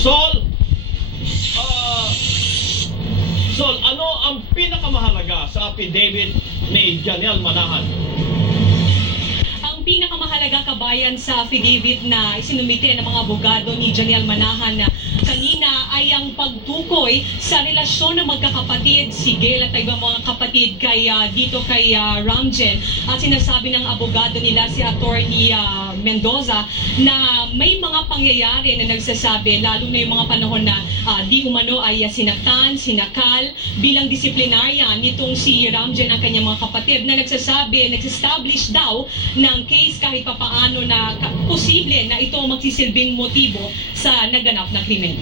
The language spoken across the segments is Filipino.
Sol, Sol, ano ang pinakamahalaga sa affidavit ni Janelle Manahan? Ang pinakamahalaga, kabayan, sa affidavit na isinumite ng mga abogado ni Janelle Manahan na kanina ay ang pagtukoy sa relasyon ng magkakapatid si Gail at ibang mga kapatid dito kay Ramjen. At sinasabi ng abogado nila, si Attorney Mendoza, na may mga pangyayari na nagsasabi, lalo na yung mga panahon na di umano ay sinaktan, sinakal bilang disiplinaryan nitong si Ramjen ang kanyang mga kapatid, na nag-establish daw ng case kahit papaano na posible na ito magsisilbing motibo sa naganap na krimen.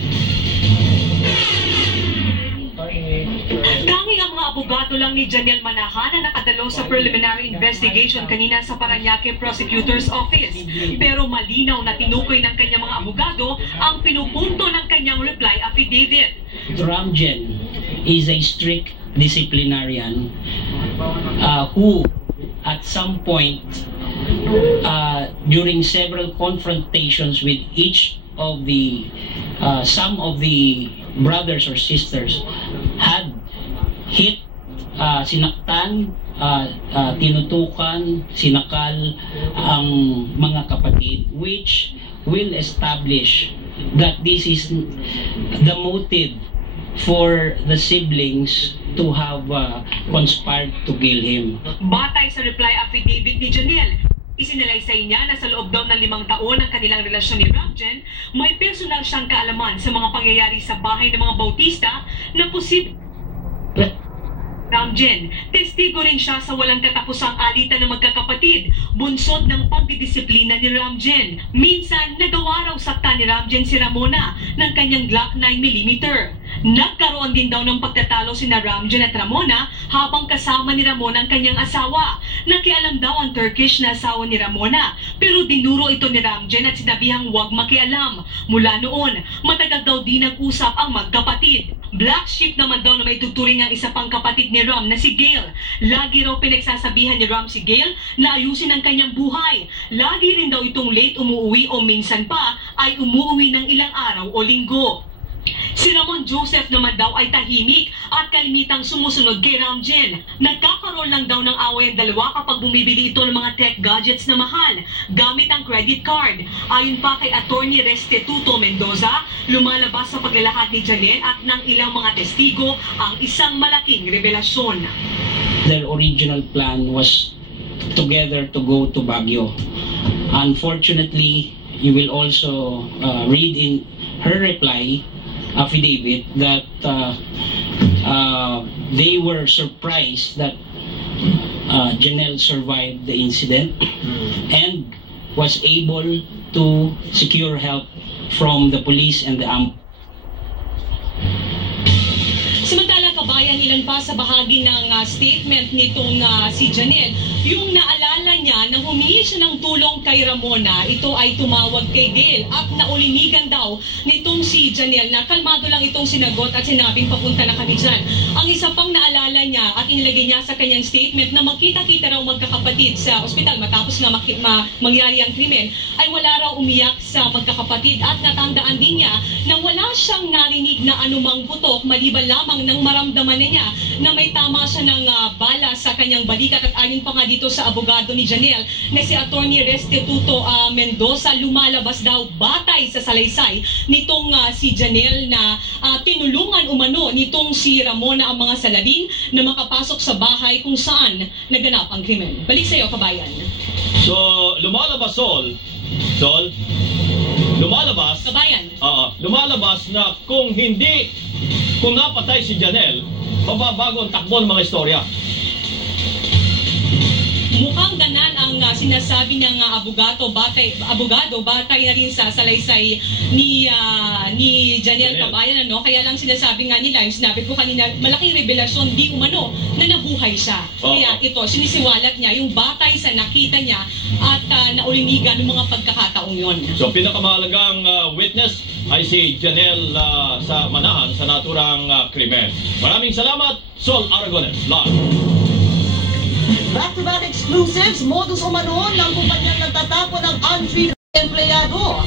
Tanging ang mga abogado lang ni Janelle Manahan na nakadalo sa preliminary investigation kanina sa Parañaque Prosecutor's Office. Pero malinaw na tinukoy ng kanyang mga abogado ang pinupunto ng kanyang reply affidavit. Ramjen is a strict disciplinarian who at some point during several confrontations with each of the some of the brothers or sisters had hit, sinaktan, tinutukan, sinakal ang mga kapatid, which will establish that this is the motive for the siblings to have conspired to kill him. Batay sa reply affidavit ni Janelle, isinalaysay niya na sa loob daw ng 5 taon ng kanilang relasyon ni Ramjen, may personal siyang kaalaman sa mga pangyayari sa bahay ng mga Bautista na posible. Ramjen, testigo rin siya sa walang katapusang alitan ng magkakapatid, bunsod ng pagdidisiplina ni Ramjen. Minsan, nagawa raw sakta ni Ramjen si Ramona ng kanyang Glock 9mm. Nagkaroon din daw ng pagtatalo sina Ramjen at Ramona habang kasama ni Ramona ang kanyang asawa. Nakialam daw ang Turkish na asawa ni Ramona, pero dinuro ito ni Ramjen at sinabihang huwag makialam. Mula noon, matagal daw din nag-usap ang magkapatid. Black sheep naman daw na may tuturing ang isa pang kapatid ni Ram na si Gail. Lagi raw pinagsasabihan ni Ram si Gail na ayusin ang kanyang buhay. Lagi rin daw itong late umuwi o minsan pa ay umuwi ng ilang araw o linggo. Si Ramon Joseph naman daw ay tahimik at kalimitang sumusunod kay Ramjen. Nagkakaroon lang daw ng away ang dalawa kapag bumibili ito ng mga tech gadgets na mahal gamit ang credit card. Ayon pa kay Attorney Restituto Mendoza, lumalabas sa paglalahad ni Janelle at ng ilang mga testigo ang isang malaking revelasyon. Their original plan was together to go to Baguio. Unfortunately, you will also read in her reply affidavit that they were surprised that Janelle survived the incident and was able to secure help from the police and the ambulance. Samantala, kabayan, ilan pa sa bahagi ng statement nitong si Janelle, yung naalala niya na humingi siya ng tulong kay Ramona, ito ay tumawag kay Gail at naulinigan daw nitong si Janelle na kalmado lang itong sinagot at sinabing papunta na kami dyan. Ang isa pang naalala niya at inilagay niya sa kanyang statement na magkita-kita raw magkakapatid sa ospital matapos nga mangyari ang krimen, ay wala raw umiyak sa magkakapatid at natandaan din niya na wala siyang narinig na anumang putok maliban lamang nang maramdaman na niya na may tama siya ng bala sa kanyang balikat. At ayon pa nga dito sa abogado ni Janelle na si Attorney Restituto Mendoza, lumalabas daw batay sa salaysay nitong si Janelle na tinulungan umano nitong si Ramona ang mga saladin na makapasok sa bahay kung saan naganap ang krimen. Balik sa iyo, kabayan. So, lumalabas, Sol, lumalabas, kabayan, lumalabas na kung napatay si Janelle, mababago ang takbo ng mga istorya. Mukhang ganan ang sinasabi ng abogado batay na rin sa salaysay ni Janelle, kabayan, ano? Kaya lang sinasabi nga nila, yung sinabi ko kanina, malaking revelasyon di umano na nabuhay siya. Kaya ito, sinisiwalat niya yung batay sa nakita niya at naulinigan ng mga pagkakataong yon. So pinakamahalagang witness ay si Janelle sa Manahan sa naturang krimen. Maraming salamat, Sol Aragones. Back-to-back exclusives, modus umano ng kumpanyang nagtatapon ng untreated empleyado.